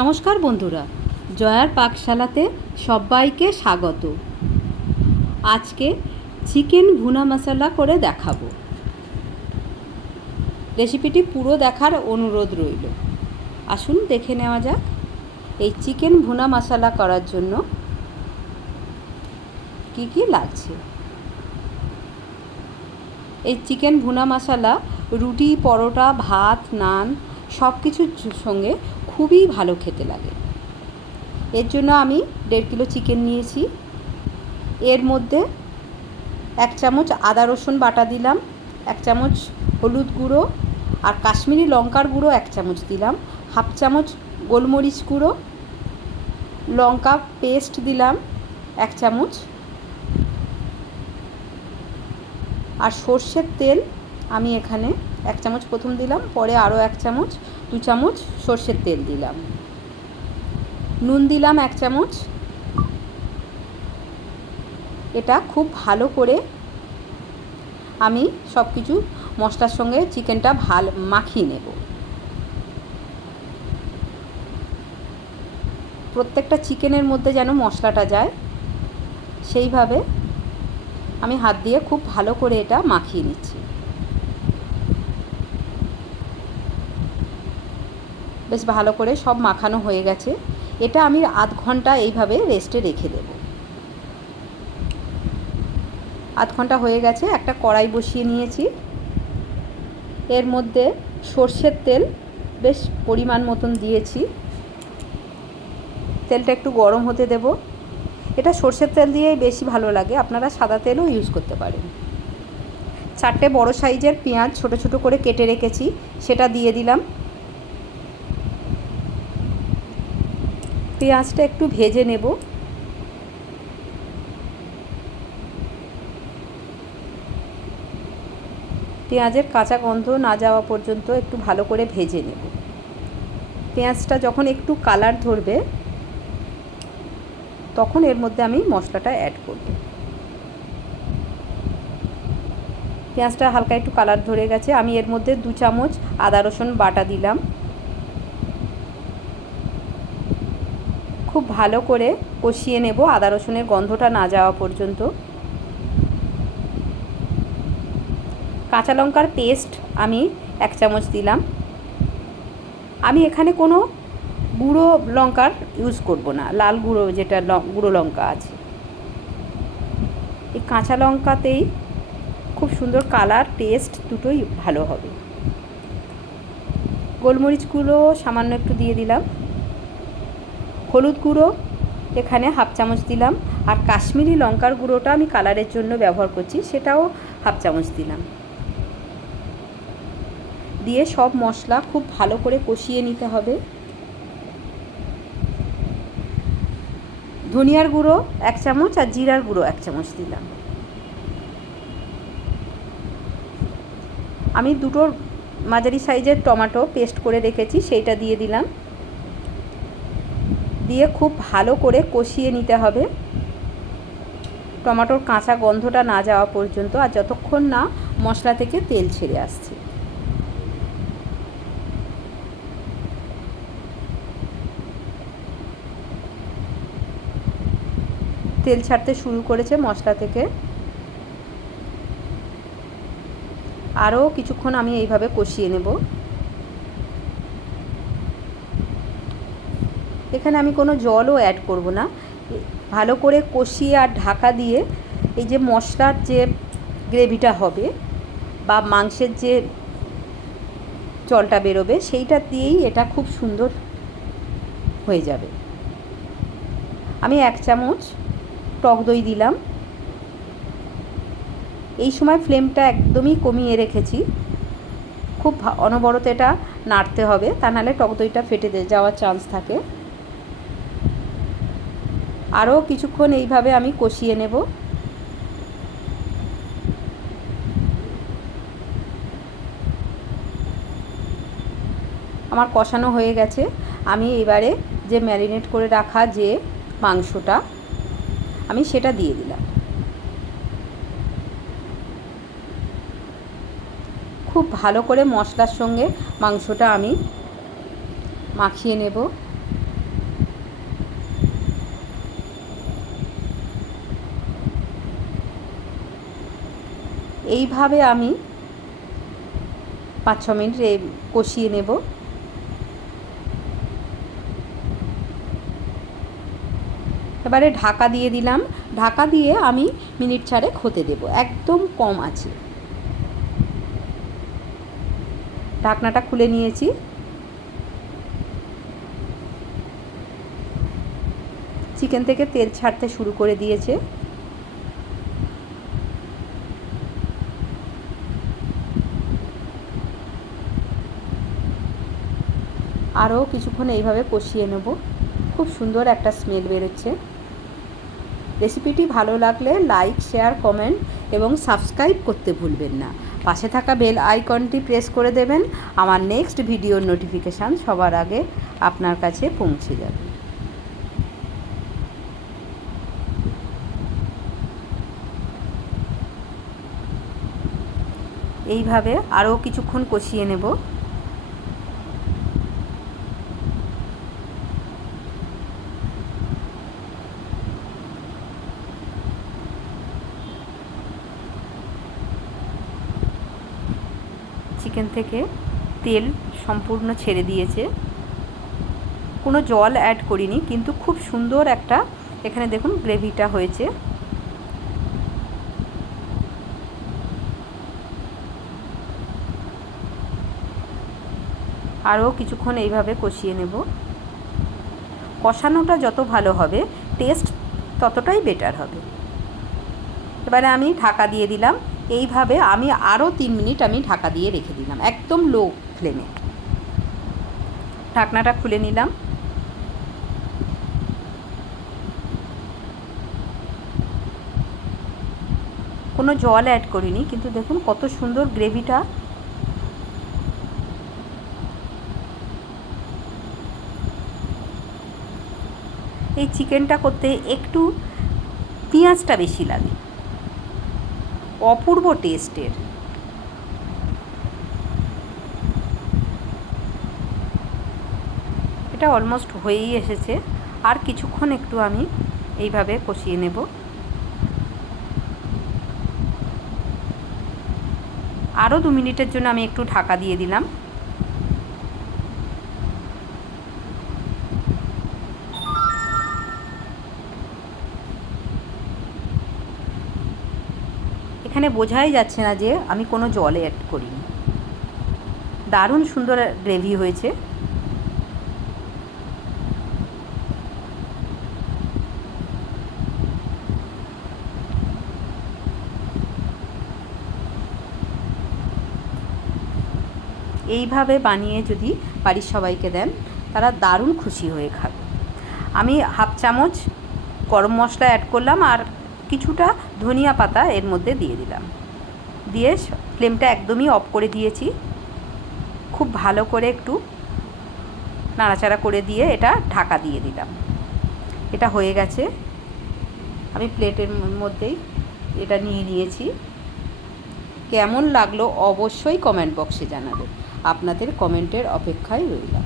নমস্কার বন্ধুরা, জয়ার পাকশালাতে সবাইকে স্বাগত। আজকে চিকেন ভুনা মশলা করে দেখাবো। রেসিপিটি পুরো দেখার অনুরোধ রইল। আসুন দেখে নেওয়া যাক এই চিকেন ভুনা মশলা করার জন্য কি কি লাগছে। এই চিকেন ভুনা মশলা, রুটি, পরোটা, ভাত, নান সব কিছুর সঙ্গে খুবই ভালো খেতে লাগে। এর জন্য আমি দেড় কিলো চিকেন নিয়েছি। এর মধ্যে এক চামচ আদা রসুন বাটা দিলাম, এক চামচ হলুদ গুঁড়ো আর কাশ্মীরি লঙ্কার গুঁড়ো এক চামচ দিলাম, হাফ চামচ গোলমরিচ গুঁড়ো, লঙ্কা পেস্ট দিলাম, এক চামচ। আর সর্ষের তেল আমি এখানে এক চামচ প্রথম দিলাম, পরে আরও এক চামচ। দু চামচ সর্ষের তেল দিলাম। নুন দিলাম এক চামচ। এটা খুব ভালো করে আমি সব কিছু মশলার সঙ্গে চিকেনটা ভালো মাখিয়ে নেব। প্রত্যেকটা চিকেনের মধ্যে যেন মশলাটা যায়, সেইভাবে আমি হাত দিয়ে খুব ভালো করে এটা মাখিয়ে নিচ্ছি। বেশ ভালো করে সব মাখানো হয়ে গেছে। এটা আমি আধ ঘণ্টা এইভাবে রেস্টে রেখে দেব। আধ ঘণ্টা হয়ে গেছে, একটা কড়াই বসিয়ে নিয়েছি। এর মধ্যে সর্ষের তেল বেশ পরিমাণ মতন দিয়েছি। তেলটা একটু গরম হতে দেব। এটা সর্ষের তেল দিয়েই বেশি ভালো লাগে, আপনারা সাদা তেলও ইউজ করতে পারেন। চারটে বড় সাইজের পেঁয়াজ ছোট ছোট করে কেটে রেখেছি, সেটা দিয়ে দিলাম। পেঁয়াজটা একটু ভেজে নেব। পেঁয়াজের কাঁচা গন্ধ না যাওয়া পর্যন্ত একটু ভালো করে ভেজে নেব। পেঁয়াজটা যখন একটু কালার ধরবে, তখন এর মধ্যে আমি মশলাটা অ্যাড করব। পেঁয়াজটা হালকা একটু কালার ধরে গেছে, আমি এর মধ্যে দু চামচ আদা রসুন বাটা দিলাম। খুব ভালো করে কষিয়ে নেব। আদা রসুনের গন্ধটা না যাওয়া পর্যন্ত। কাঁচা লঙ্কার পেস্ট আমি এক চামচ দিলাম। আমি এখানে কোনো গুঁড়ো লঙ্কার ইউজ করব না। লাল গুঁড়ো যেটা গুঁড়ো লঙ্কা আছে। এই কাঁচা লঙ্কাতেই খুব সুন্দর কালার টেস্ট দুটোই ভালো হবে। গোলমরিচগুলো সামান্য একটু দিয়ে দিলাম। হলুদ গুঁড়ো, এখানে হাফ চামচ দিলাম। আর কাশ্মীরি লঙ্কার গুঁড়োটা আমি কালারের জন্য ব্যবহার করছি, সেটাও হাফ চামচ দিলাম। দিয়ে সব মশলা খুব ভালো করে কষিয়ে নিতে হবে। ধনিয়ার গুঁড়ো এক চামচ আর জিরার গুঁড়ো এক চামচ দিলাম। আমি দুটো মাঝারি সাইজের টমেটো পেস্ট করে রেখেছি, সেইটা দিয়ে দিলাম। দিয়ে খুব ভালো করে কষিয়ে নিতে হবে। টমেটোর কাঁচা গন্ধটা না যাওয়া পর্যন্ত আর যতক্ষণ না মশলা থেকে তেল ছেড়ে আসছে। তেল ছাড়তে শুরু করেছে মশলা থেকে। আরও কিছুক্ষণ আমি এইভাবে কষিয়ে নেব। এখানে আমি কোনো জলও অ্যাড করব না। ভালো করে কষিয়ে আর ঢাকা দিয়ে এই যে মশলার যে গ্রেভিটা হবে বা মাংসের যে জলটা বেরোবে, সেইটা দিয়েই এটা খুব সুন্দর হয়ে যাবে। আমি এক চামচ টক দই দিলাম। এই সময় ফ্লেমটা একদমই কমিয়ে রেখেছি। খুব অনবরত এটা নাড়তে হবে, তা নাহলে টক দইটা ফেটে যাওয়ার চান্স থাকে। আরও কিছুক্ষণ এইভাবে আমি কষিয়ে নেব। আমার কষানো হয়ে গেছে। আমি এবারে যে ম্যারিনেট করে রাখা যে মাংসটা, আমি সেটা দিয়ে দিলাম। খুব ভালো করে মশলার সঙ্গে মাংসটা আমি মাখিয়ে নেব। এইভাবে আমি পাঁচ ছ মিনিট কষিয়ে নেব। এবারে ঢাকা দিয়ে দিলাম। ঢাকা দিয়ে আমি মিনিট ছাড়ে হতে দেব, একদম কম আছে। ঢাকনাটা খুলে নিয়েছি। চিকেন থেকে তেল ছাড়তে শুরু করে দিয়েছে। আরও কিছুক্ষণ এইভাবে কষিয়ে নেব। খুব সুন্দর একটা স্মেল বেরোচ্ছে। রেসিপিটি ভালো লাগলে লাইক শেয়ার কমেন্ট এবং সাবস্ক্রাইব করতে ভুলবেন না। পাশে থাকা বেল আইকনটি প্রেস করে দেবেন। আমার নেক্সট ভিডিওর নোটিফিকেশান সবার আগে আপনার কাছে পৌঁছে যাবে। এইভাবে আরও কিছুক্ষণ কষিয়ে নেব। চিকেন থেকে তেল সম্পূর্ণ ছেড়ে দিয়েছে। কোনো জল অ্যাড করিনি, কিন্তু খুব সুন্দর একটা এখানে দেখুন গ্রেভিটা হয়েছে। আরও কিছুক্ষণ এইভাবে কষিয়ে নেব। কষানোটা যত ভালো হবে টেস্ট ততটাই বেটার হবে। এবারে আমি ঢাকা দিয়ে দিলাম। এইভাবে আমি আরও তিন মিনিট আমি ঢাকা দিয়ে রেখে দিলাম, একদম লো ফ্লেমে। ঢাকনাটা খুলে নিলাম। কোনো জল অ্যাড করিনি, কিন্তু দেখুন কত সুন্দর গ্রেভিটা। এই চিকেনটা করতে একটু পেঁয়াজটা বেশি লাগে। অপূর্ব টেস্টের। এটা অলমোস্ট হয়েই এসেছে। আর কিছুক্ষণ একটু আমি এইভাবে কষিয়ে নেব। আরও দু মিনিটের জন্য আমি একটু ঢাকা দিয়ে দিলাম। এখানে বোঝাই যাচ্ছে না যে আমি কোনো জল অ্যাড করিনি। দারুণ সুন্দর গ্রেভি হয়েছে। এইভাবে বানিয়ে যদি বাড়ির সবাইকে দেন, তারা দারুণ খুশি হয়ে খাবে। আমি হাফ চামচ গরম মশলা অ্যাড করলাম আর কিছুটা ধনিয়া পাতা এর মধ্যে দিয়ে দিলাম। দিয়ে ফ্লেমটা একদমই অফ করে দিয়েছি। খুব ভালো করে একটু নাড়াচাড়া করে দিয়ে এটা ঢাকা দিয়ে দিলাম। এটা হয়ে গেছে। আমি প্লেটের মধ্যেই এটা নিয়ে নিয়েছি। কেমন লাগল অবশ্যই কমেন্ট বক্সে জানাবেন। আপনাদের কমেন্টের অপেক্ষায় রইলাম।